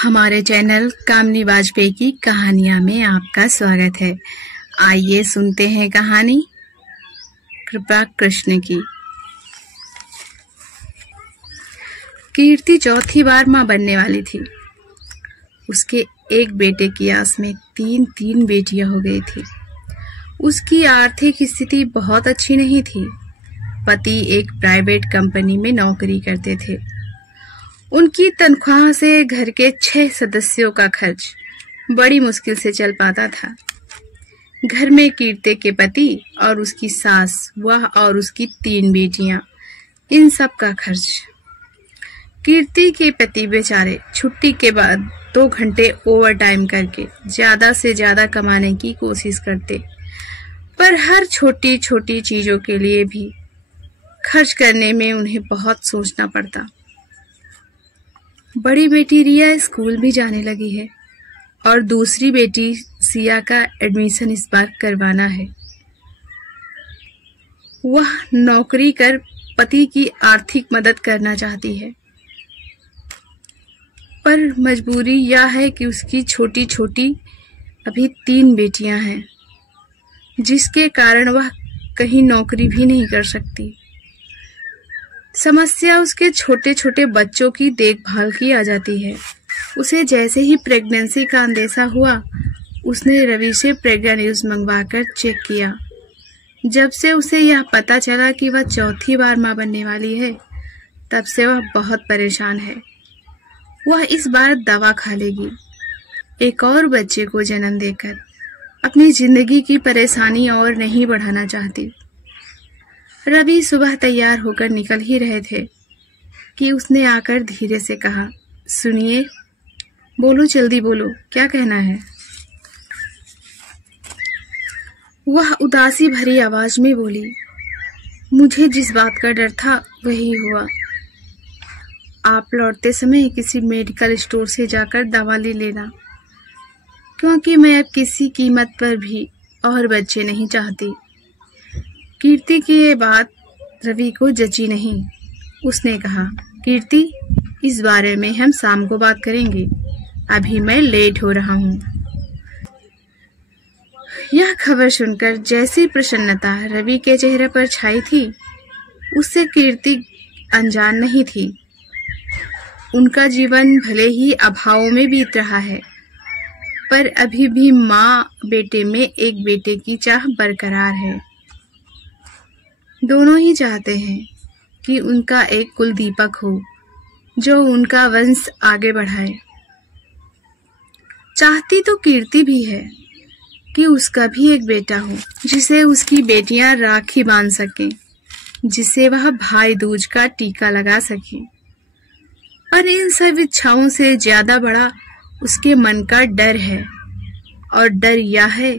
हमारे चैनल कामिनी वाजपेयी की कहानियां में आपका स्वागत है। आइए सुनते हैं कहानी कृपा कृष्ण की। कीर्ति चौथी बार मां बनने वाली थी। उसके एक बेटे की आस में तीन बेटियां हो गई थी। उसकी आर्थिक स्थिति बहुत अच्छी नहीं थी। पति एक प्राइवेट कंपनी में नौकरी करते थे। उनकी तनख्वाह से घर के 6 सदस्यों का खर्च बड़ी मुश्किल से चल पाता था। घर में कीर्ति के पति और उसकी सास, वह और उसकी 3 बेटियां, इन सब का खर्च। कीर्ति के पति बेचारे छुट्टी के बाद 2 घंटे ओवर टाइम करके ज्यादा से ज्यादा कमाने की कोशिश करते, पर हर छोटी छोटी चीजों के लिए भी खर्च करने में उन्हें बहुत सोचना पड़ता। बड़ी बेटी रिया स्कूल भी जाने लगी है और दूसरी बेटी सिया का एडमिशन इस बार करवाना है। वह नौकरी कर पति की आर्थिक मदद करना चाहती है, पर मजबूरी यह है कि उसकी छोटी छोटी अभी 3 बेटियां हैं, जिसके कारण वह कहीं नौकरी भी नहीं कर सकती। समस्या उसके छोटे छोटे बच्चों की देखभाल की आ जाती है। उसे जैसे ही प्रेगनेंसी का अंदेशा हुआ, उसने रवि से प्रेग्नेंट न्यूज मंगवाकर चेक किया। जब से उसे यह पता चला कि वह चौथी बार मां बनने वाली है, तब से वह बहुत परेशान है। वह इस बार दवा खा लेगी, एक और बच्चे को जन्म देकर अपनी जिंदगी की परेशानी और नहीं बढ़ाना चाहती। रवि सुबह तैयार होकर निकल ही रहे थे कि उसने आकर धीरे से कहा, सुनिए, बोलो, जल्दी बोलो, क्या कहना है। वह उदासी भरी आवाज में बोली, मुझे जिस बात का डर था वही हुआ। आप लौटते समय किसी मेडिकल स्टोर से जाकर दवा ले लेना, क्योंकि मैं अब किसी कीमत पर भी और बच्चे नहीं चाहती। कीर्ति की ये बात रवि को जची नहीं। उसने कहा, कीर्ति, इस बारे में हम शाम को बात करेंगे, अभी मैं लेट हो रहा हूँ। यह खबर सुनकर जैसी प्रसन्नता रवि के चेहरे पर छाई थी, उससे कीर्ति अनजान नहीं थी। उनका जीवन भले ही अभावों में बीत रहा है, पर अभी भी माँ बेटे में एक बेटे की चाह बरकरार है। दोनों ही चाहते हैं कि उनका एक कुल दीपक हो, जो उनका वंश आगे बढ़ाए। चाहती तो कीर्ति भी है कि उसका भी एक बेटा हो, जिसे उसकी बेटियां राखी बांध सकें, जिसे वह भाई दूज का टीका लगा सके। पर इन सब इच्छाओं से ज्यादा बड़ा उसके मन का डर है, और डर यह है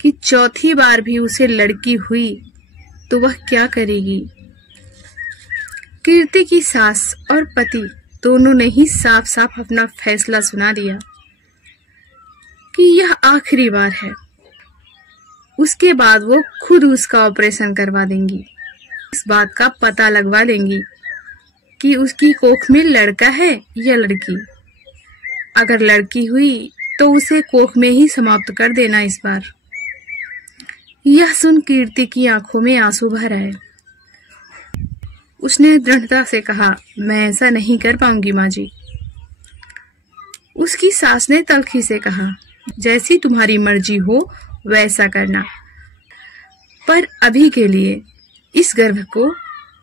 कि चौथी बार भी उसे लड़की हुई तो वह क्या करेगी। कीर्ति की सास और पति दोनों ने ही साफ साफ अपना फैसला सुना दिया कि यह आखिरी बार है। उसके बाद वो खुद उसका ऑपरेशन करवा देंगी। इस बात का पता लगवा लेंगी कि उसकी कोख में लड़का है या लड़की। अगर लड़की हुई तो उसे कोख में ही समाप्त कर देना इस बार। यह सुन कीर्ति की आंखों में आंसू भर आए। उसने दृढ़ता से कहा, मैं ऐसा नहीं कर पाऊंगी माँ जी। उसकी सास ने तल्खी से कहा, जैसी तुम्हारी मर्जी हो वैसा करना, पर अभी के लिए इस गर्भ को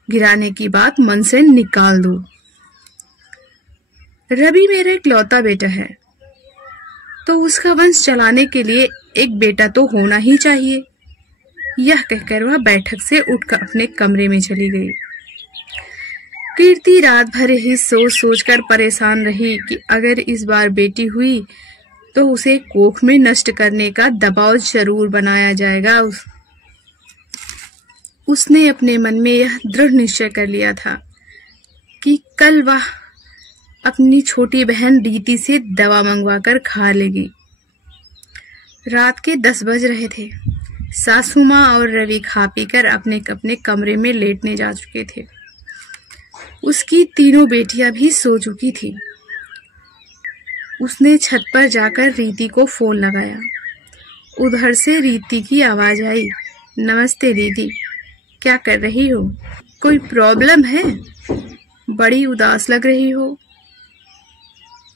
गिराने की बात मन से निकाल दो। रवि मेरा इकलौता बेटा है, तो उसका वंश चलाने के लिए एक बेटा तो होना ही चाहिए। यह कहकर वह बैठक से उठकर अपने कमरे में चली गई। कीर्ति रात भर ही सोच सोचकर परेशान रही कि अगर इस बार बेटी हुई तो उसे कोख में नष्ट करने का दबाव जरूर बनाया जाएगा। उसने अपने मन में यह दृढ़ निश्चय कर लिया था कि कल वह अपनी छोटी बहन रीति से दवा मंगवाकर खा लेगी। रात के 10 बज रहे थे। सासू माँ और रवि खा पीकर अपने अपने कमरे में लेटने जा चुके थे। उसकी तीनों बेटियां भी सो चुकी थी। उसने छत पर जाकर रीति को फोन लगाया। उधर से रीति की आवाज आई, नमस्ते रीति, क्या कर रही हो? कोई प्रॉब्लम है? बड़ी उदास लग रही हो।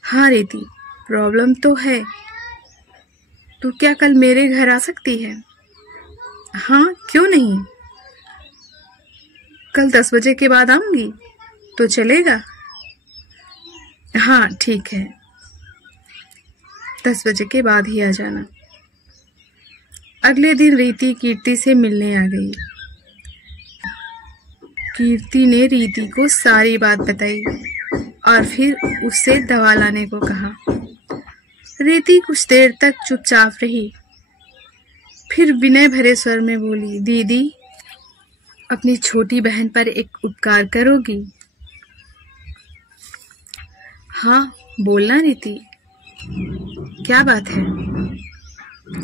हाँ रीति, प्रॉब्लम तो है। तू क्या कल मेरे घर आ सकती है? हाँ, क्यों नहीं। कल 10 बजे के बाद आऊंगी तो चलेगा? हाँ ठीक है, 10 बजे के बाद ही आ जाना। अगले दिन रीति कीर्ति से मिलने आ गई। कीर्ति ने रीति को सारी बात बताई और फिर उससे दवा लाने को कहा। रीति कुछ देर तक चुपचाप रही, फिर विनय भरे स्वर में बोली, दीदी, अपनी छोटी बहन पर एक उपकार करोगी? हाँ बोलना रीति, क्या बात है?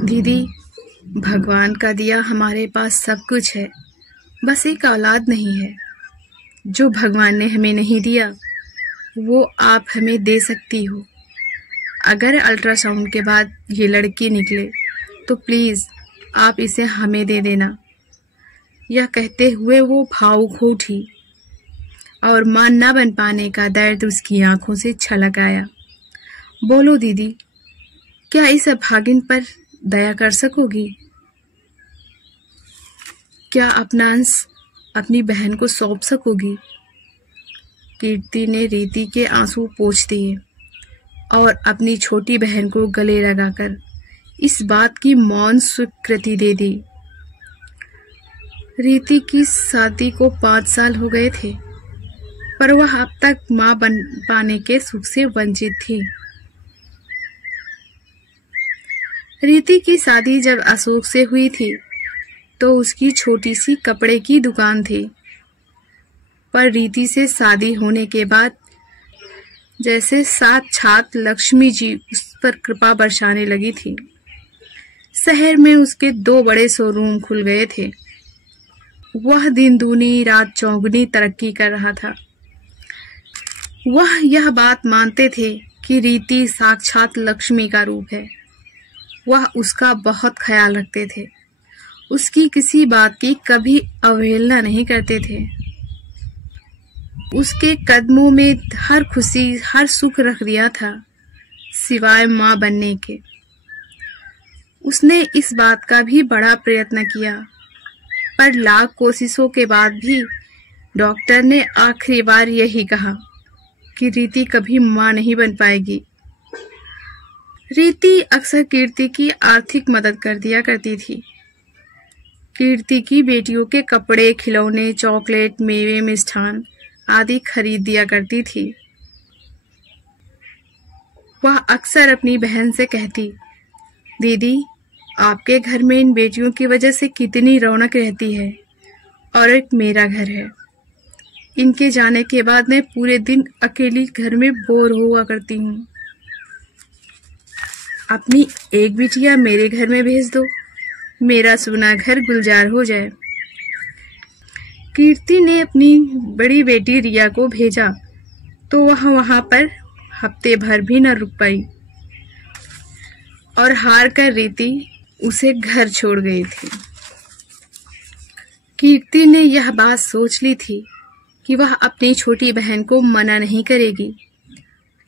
दीदी, भगवान का दिया हमारे पास सब कुछ है, बस एक औलाद नहीं है। जो भगवान ने हमें नहीं दिया वो आप हमें दे सकती हो। अगर अल्ट्रासाउंड के बाद ये लड़की निकले तो प्लीज़ आप इसे हमें दे देना। यह कहते हुए वो भावुक हो उठी और मां न बन पाने का दर्द उसकी आंखों से छलक आया। बोलो दीदी, क्या इस अभागिन पर दया कर सकोगी? क्या अपना अंश अपनी बहन को सौंप सकोगी? कीर्ति ने रीति के आंसू पोंछ दिए और अपनी छोटी बहन को गले लगाकर इस बात की मौन स्वीकृति दे दी। रीति की शादी को 5 साल हो गए थे, पर वह अब तक मां बन पाने के सुख से वंचित थी। रीति की शादी जब अशोक से हुई थी तो उसकी छोटी सी कपड़े की दुकान थी, पर रीति से शादी होने के बाद जैसे साक्षात लक्ष्मी जी उस पर कृपा बरसाने लगी थी। शहर में उसके 2 बड़े शोरूम खुल गए थे। वह दिन दूनी रात चौगुनी तरक्की कर रहा था। वह यह बात मानते थे कि रीति साक्षात लक्ष्मी का रूप है। वह उसका बहुत ख्याल रखते थे, उसकी किसी बात की कभी अवहेलना नहीं करते थे। उसके कदमों में हर खुशी हर सुख रख दिया था, सिवाय मां बनने के। उसने इस बात का भी बड़ा प्रयत्न किया, पर लाख कोशिशों के बाद भी डॉक्टर ने आखिरी बार यही कहा कि रीति कभी मां नहीं बन पाएगी। रीति अक्सर कीर्ति की आर्थिक मदद कर दिया करती थी। कीर्ति की बेटियों के कपड़े, खिलौने, चॉकलेट, मेवे, मिष्ठान आदि खरीद दिया करती थी। वह अक्सर अपनी बहन से कहती, दीदी, आपके घर में इन बेटियों की वजह से कितनी रौनक रहती है, और एक मेरा घर है। इनके जाने के बाद मैं पूरे दिन अकेली घर में बोर हुआ करती हूँ। अपनी एक बिटिया मेरे घर में भेज दो, मेरा सुना घर गुलजार हो जाए। कीर्ति ने अपनी बड़ी बेटी रिया को भेजा तो वह वहां पर हफ्ते भर भी न रुक पाई और हार कर रीति उसे घर छोड़ गई थी। कीर्ति ने यह बात सोच ली थी कि वह अपनी छोटी बहन को मना नहीं करेगी।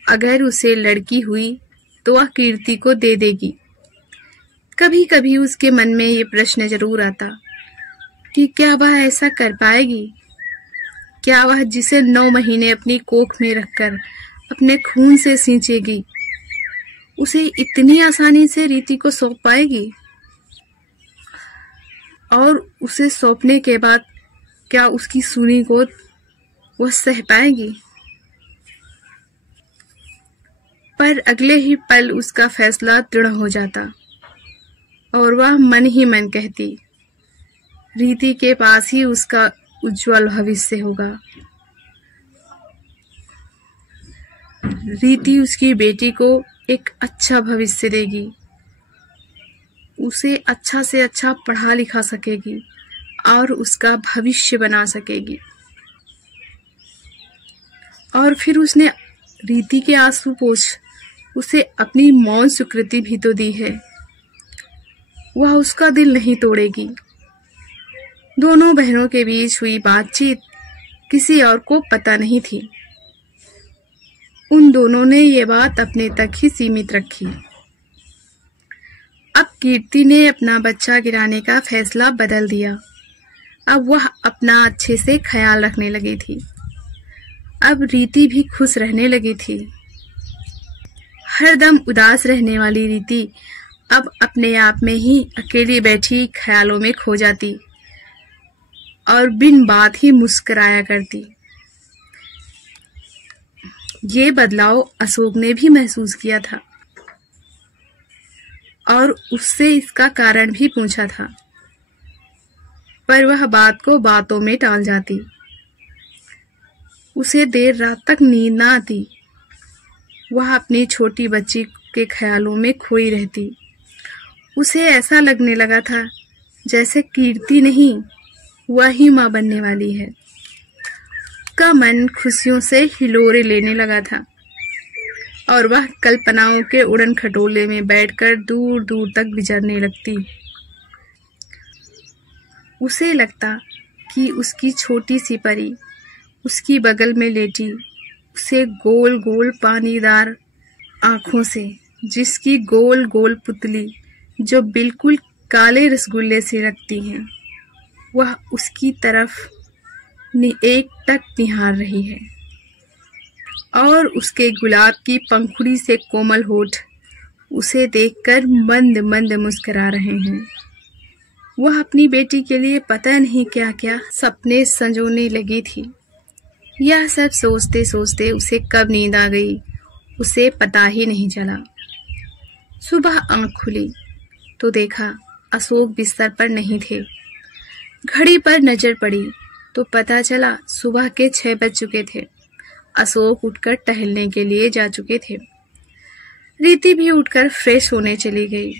अगर उसे लड़की हुई तो वह कीर्ति को दे देगी। कभी कभी उसके मन में ये प्रश्न जरूर आता कि क्या वह ऐसा कर पाएगी? क्या वह जिसे 9 महीने अपनी कोख में रखकर अपने खून से सींचेगी, उसे इतनी आसानी से रीति को सौंप पाएगी? और उसे सौंपने के बाद क्या उसकी सूनी गोद वह सह पाएगी? पर अगले ही पल उसका फैसला दृढ़ हो जाता और वह मन ही मन कहती, रीति के पास ही उसका उज्जवल भविष्य होगा। रीति उसकी बेटी को एक अच्छा भविष्य देगी, उसे अच्छा से अच्छा पढ़ा लिखा सकेगी और उसका भविष्य बना सकेगी। और फिर उसने रीति के आंसू पोंछ उसे अपनी मौन स्वीकृति भी तो दी है। वह उसका दिल नहीं तोड़ेगी। दोनों बहनों के बीच हुई बातचीत किसी और को पता नहीं थी। उन दोनों ने ये बात अपने तक ही सीमित रखी। अब कीर्ति ने अपना बच्चा गिराने का फैसला बदल दिया। अब वह अपना अच्छे से ख्याल रखने लगी थी। अब रीति भी खुश रहने लगी थी। हरदम उदास रहने वाली रीति अब अपने आप में ही अकेली बैठी ख्यालों में खो जाती और बिन बात ही मुस्कुराया करती। ये बदलाव अशोक ने भी महसूस किया था और उससे इसका कारण भी पूछा था, पर वह बात को बातों में टाल जाती। उसे देर रात तक नींद न आती। वह अपनी छोटी बच्ची के ख्यालों में खोई रहती। उसे ऐसा लगने लगा था जैसे कीर्ति नहीं, वह ही मां बनने वाली है। उसका मन खुशियों से हिलोरे लेने लगा था और वह कल्पनाओं के उड़न खटोले में बैठकर दूर दूर तक विचरने लगती। उसे लगता कि उसकी छोटी सी परी उसकी बगल में लेटी, उसे गोल गोल पानीदार आंखों से, जिसकी गोल गोल पुतली जो बिल्कुल काले रसगुल्ले से लगती हैं, वह उसकी तरफ एक टक निहार रही है और उसके गुलाब की पंखुड़ी से कोमल होठ उसे देखकर मंद मंद मुस्कुरा रहे हैं। वह अपनी बेटी के लिए पता नहीं क्या क्या सपने संजोने लगी थी। यह सब सोचते सोचते उसे कब नींद आ गई, उसे पता ही नहीं चला। सुबह आंख खुली तो देखा अशोक बिस्तर पर नहीं थे। घड़ी पर नजर पड़ी तो पता चला सुबह के 6 बज चुके थे। अशोक उठकर टहलने के लिए जा चुके थे। रीति भी उठकर फ्रेश होने चली गई।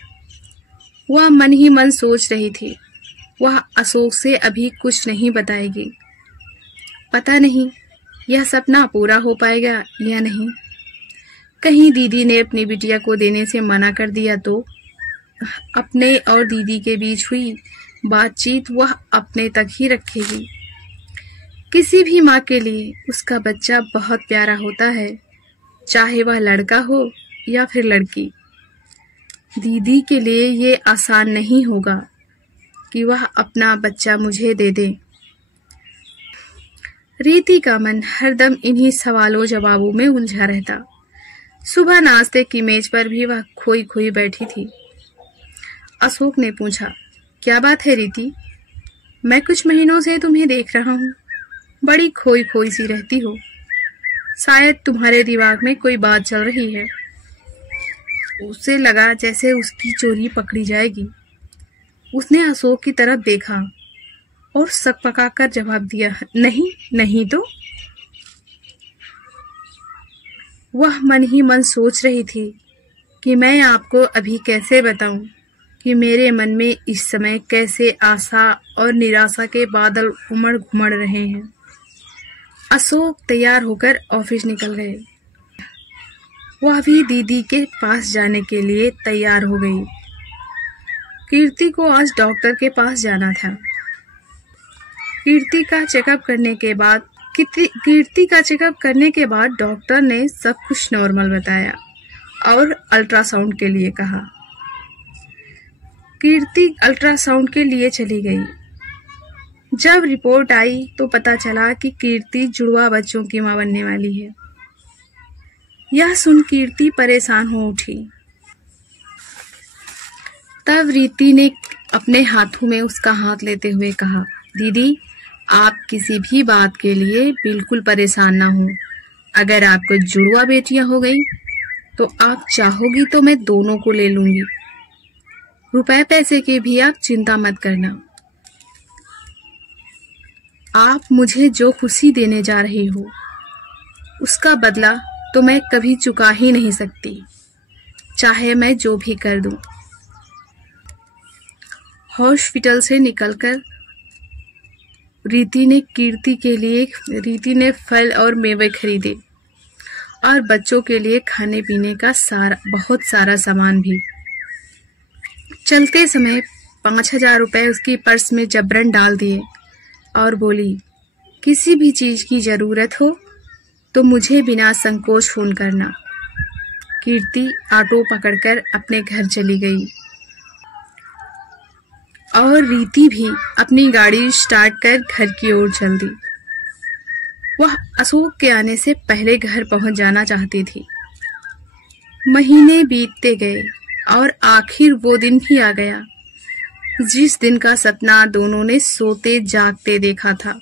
वह मन ही मन सोच रही थी, वह अशोक से अभी कुछ नहीं बताएगी। पता नहीं यह सपना पूरा हो पाएगा या नहीं। कहीं दीदी ने अपनी बिटिया को देने से मना कर दिया तो अपने और दीदी के बीच हुई बातचीत वह अपने तक ही रखेगी। किसी भी माँ के लिए उसका बच्चा बहुत प्यारा होता है, चाहे वह लड़का हो या फिर लड़की। दीदी के लिए ये आसान नहीं होगा कि वह अपना बच्चा मुझे दे दे। रीति का मन हरदम इन्हीं सवालों जवाबों में उलझा रहता। सुबह नाश्ते की मेज पर भी वह खोई खोई बैठी थी। अशोक ने पूछा, क्या बात है रीति? मैं कुछ महीनों से तुम्हें देख रहा हूँ, बड़ी खोई खोई सी रहती हो। शायद तुम्हारे दिमाग में कोई बात चल रही है। उसे लगा जैसे उसकी चोरी पकड़ी जाएगी। उसने अशोक की तरफ देखा और सक पकाकर जवाब दिया, नहीं नहीं तो। वह मन ही मन सोच रही थी कि मैं आपको अभी कैसे बताऊं कि मेरे मन में इस समय कैसे आशा और निराशा के बादल उमड़ घुमड़ रहे हैं। अशोक तैयार होकर ऑफिस निकल गए। वह भी दीदी के पास जाने के लिए तैयार हो गई। कीर्ति को आज डॉक्टर के पास जाना था। कीर्ति का चेकअप करने के बाद डॉक्टर ने सब कुछ नॉर्मल बताया और अल्ट्रासाउंड के लिए कहा। कीर्ति अल्ट्रासाउंड के लिए चली गई। जब रिपोर्ट आई तो पता चला कि कीर्ति जुड़वा बच्चों की मां बनने वाली है। यह सुन कीर्ति परेशान हो उठी। तब रीति ने अपने हाथों में उसका हाथ लेते हुए कहा, दीदी आप किसी भी बात के लिए बिल्कुल परेशान ना हो। अगर आपको जुड़वा बेटियां हो गई तो आप चाहोगी तो मैं दोनों को ले लूंगी। रुपए पैसे की भी आप चिंता मत करना। आप मुझे जो खुशी देने जा रही हो उसका बदला तो मैं कभी चुका ही नहीं सकती, चाहे मैं जो भी कर दूं। हॉस्पिटल से निकलकर रीति ने फल और मेवे खरीदे और बच्चों के लिए खाने पीने का बहुत सारा सामान भी। चलते समय 5,000 रुपए उसकी पर्स में जबरन डाल दिए और बोली, किसी भी चीज की जरूरत हो तो मुझे बिना संकोच फोन करना। कीर्ति ऑटो पकड़कर अपने घर चली गई और रीति भी अपनी गाड़ी स्टार्ट कर घर की ओर चल दी। वह अशोक के आने से पहले घर पहुंच जाना चाहती थी। महीने बीतते गए और आखिर वो दिन भी आ गया जिस दिन का सपना दोनों ने सोते जागते देखा था।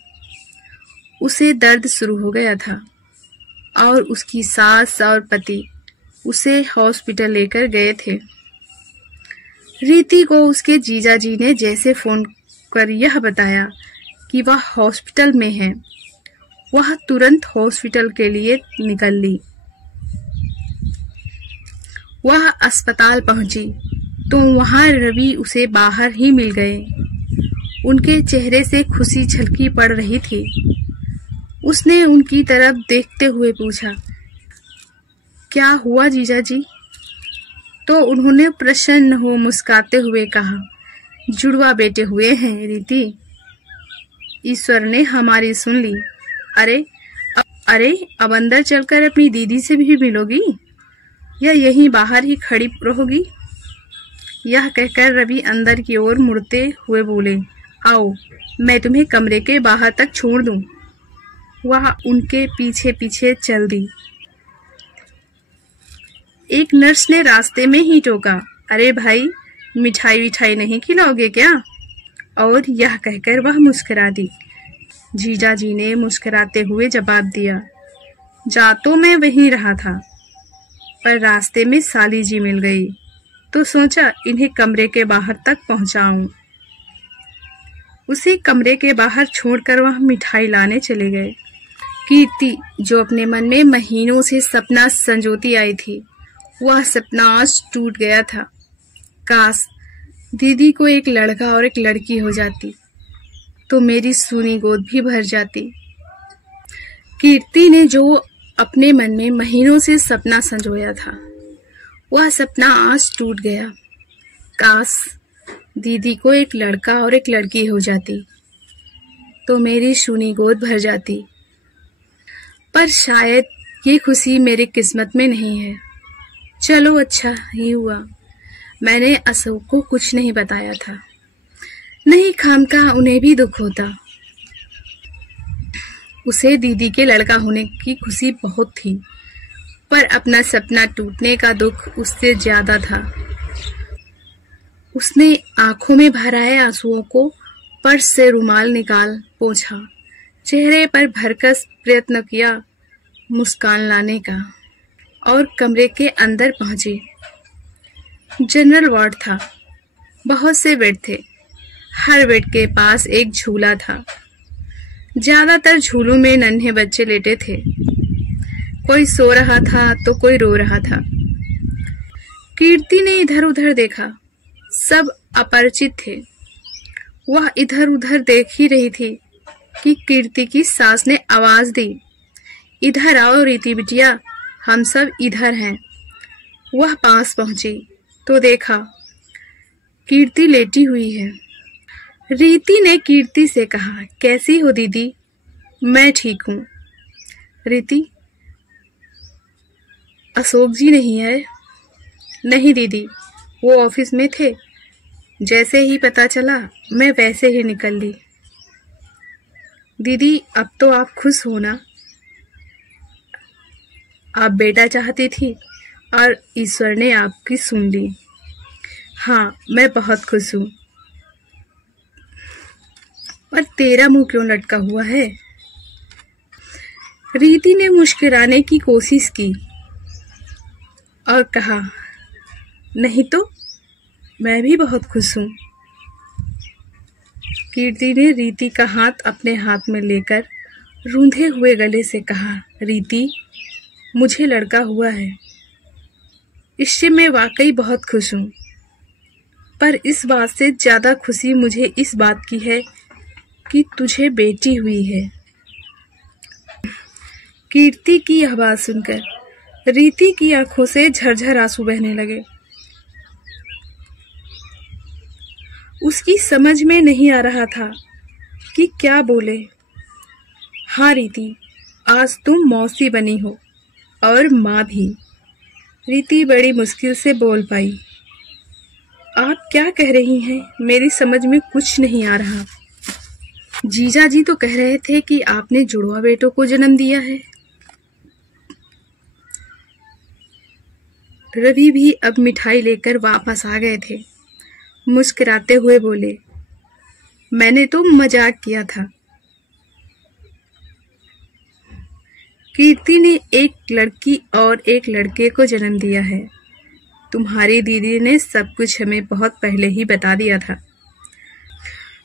उसे दर्द शुरू हो गया था और उसकी सास और पति उसे हॉस्पिटल लेकर गए थे। रीति को उसके जीजाजी ने जैसे फोन कर यह बताया कि वह हॉस्पिटल में है, वह तुरंत हॉस्पिटल के लिए निकल ली। वह अस्पताल पहुंची तो वहां रवि उसे बाहर ही मिल गए। उनके चेहरे से खुशी झलकी पड़ रही थी। उसने उनकी तरफ देखते हुए पूछा, क्या हुआ जीजाजी? तो उन्होंने प्रसन्न हो मुस्कुराते हुए कहा, जुड़वा बेटे हुए हैं रीति। ईश्वर ने हमारी सुन ली। अरे अब अंदर चलकर अपनी दीदी से भी मिलोगी या यहीं बाहर ही खड़ी रहोगी? यह कहकर रवि अंदर की ओर मुड़ते हुए बोले, आओ मैं तुम्हें कमरे के बाहर तक छोड़ दूं। वह उनके पीछे पीछे चल दी। एक नर्स ने रास्ते में ही टोका, अरे भाई मिठाई विठाई नहीं खिलाओगे क्या? और यह कहकर वह मुस्कुरा दी। जीजाजी ने मुस्कुराते हुए जवाब दिया, जा तो मैं वहीं रहा था पर रास्ते में साली जी मिल गई तो सोचा इन्हें कमरे के बाहर तक पहुंचाऊं। उसे कमरे के बाहर छोड़कर वह मिठाई लाने चले गए। कीर्ति जो अपने मन में महीनों से सपना संजोती आई थी, वह सपना आज टूट गया था। काश दीदी को एक लड़का और एक लड़की हो जाती तो मेरी सूनी गोद भी भर जाती। कीर्ति ने जो अपने मन में महीनों से सपना संजोया था, वह सपना आज टूट गया। काश दीदी को एक लड़का और एक लड़की हो जाती तो मेरी सूनी गोद भर जाती। पर शायद ये खुशी मेरी किस्मत में नहीं है। चलो अच्छा ही हुआ मैंने अशोक को कुछ नहीं बताया था, नहीं खामखा उन्हें भी दुख होता। उसे दीदी के लड़का होने की खुशी बहुत थी, पर अपना सपना टूटने का दुख उससे ज्यादा था। उसने आंखों में भर आए आंसुओं को पर्स से रुमाल निकाल पोंछा, चेहरे पर भरकस प्रयत्न किया मुस्कान लाने का और कमरे के अंदर पहुंची। जनरल वार्ड था, बहुत से बेड थे। हर बेड के पास एक झूला था। ज्यादातर झूलों में नन्हे बच्चे लेटे थे। कोई सो रहा था तो कोई रो रहा था। कीर्ति ने इधर उधर देखा, सब अपरिचित थे। वह इधर उधर देख ही रही थी कि कीर्ति की सास ने आवाज दी, इधर आओ रीति बिटिया, हम सब इधर हैं। वह पास पहुंची तो देखा कीर्ति लेटी हुई है। रीति ने कीर्ति से कहा, कैसी हो दीदी? मैं ठीक हूँ। रीति, अशोक जी नहीं है? नहीं दीदी, वो ऑफिस में थे। जैसे ही पता चला मैं वैसे ही निकल ली। दीदी अब तो आप खुश हो ना? आप बेटा चाहती थी और ईश्वर ने आपकी सुन ली। हाँ, मैं बहुत खुश हूँ। पर तेरा मुंह क्यों लटका हुआ है? रीति ने मुस्कुराने की कोशिश की और कहा, नहीं तो मैं भी बहुत खुश हूँ। कीर्ति ने रीति का हाथ अपने हाथ में लेकर रूंधे हुए गले से कहा, रीति, मुझे लड़का हुआ है, इससे मैं वाकई बहुत खुश हूँ। पर इस बात से ज्यादा खुशी मुझे इस बात की है कि तुझे बेटी हुई है। कीर्ति की यह बात सुनकर रीति की आंखों से झरझर आंसू बहने लगे। उसकी समझ में नहीं आ रहा था कि क्या बोले। हाँ रीति, आज तुम मौसी बनी हो और माँ भी। रीति बड़ी मुश्किल से बोल पाई। आप क्या कह रही हैं? मेरी समझ में कुछ नहीं आ रहा। जीजा जी तो कह रहे थे कि आपने जुड़वा बेटों को जन्म दिया है। रवि भी अब मिठाई लेकर वापस आ गए थे। मुस्कुराते हुए बोले, मैंने तो मजाक किया था। कीर्ति ने एक लड़की और एक लड़के को जन्म दिया है। तुम्हारी दीदी ने सब कुछ हमें बहुत पहले ही बता दिया था।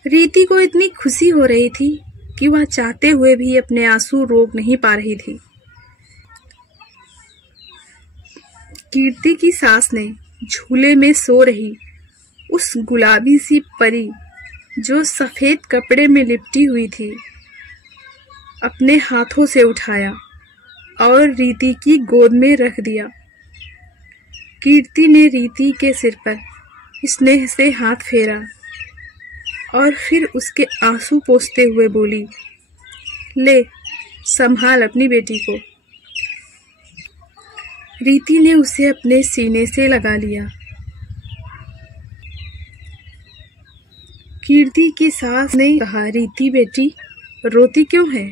रीति को इतनी खुशी हो रही थी कि वह चाहते हुए भी अपने आंसू रोक नहीं पा रही थी। कीर्ति की सास ने झूले में सो रही उस गुलाबी सी परी जो सफेद कपड़े में लिपटी हुई थी, अपने हाथों से उठाया और रीति की गोद में रख दिया। कीर्ति ने रीति के सिर पर स्नेह से हाथ फेरा और फिर उसके आंसू पोंछते हुए बोली, ले संभाल अपनी बेटी को। रीति ने उसे अपने सीने से लगा लिया। कीर्ति की सास ने कहा, रीति बेटी रोती क्यों है?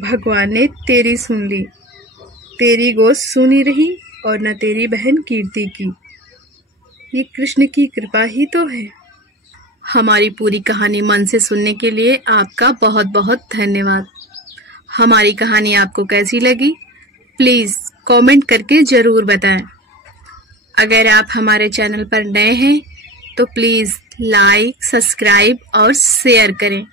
भगवान ने तेरी सुन ली। तेरी गोद सुनी रही और न तेरी बहन कीर्ति की। ये कृष्ण की कृपा ही तो है। हमारी पूरी कहानी मन से सुनने के लिए आपका बहुत बहुत धन्यवाद। हमारी कहानी आपको कैसी लगी प्लीज़ कमेंट करके ज़रूर बताएं। अगर आप हमारे चैनल पर नए हैं तो प्लीज़ लाइक, सब्सक्राइब और शेयर करें।